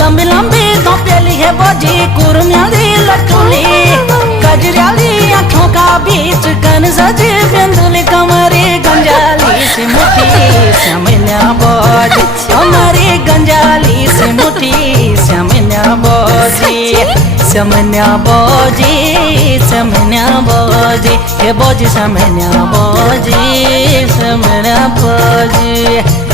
लंबी लंबी कपेली है बोझी कुर्मिया दी लटूली कजरियाली आँखों का बीच कन सजी बिंदुली कमरी गंजाली से मुठी श्यामिन्या बोझी कमरी गंजाली से मुठी श्यामिन्या बोझी श्यामिन्या बोझी श्यामिन्या बोझी हे बोझी श्यामिन्या बोझी श्यामिन्या बोझी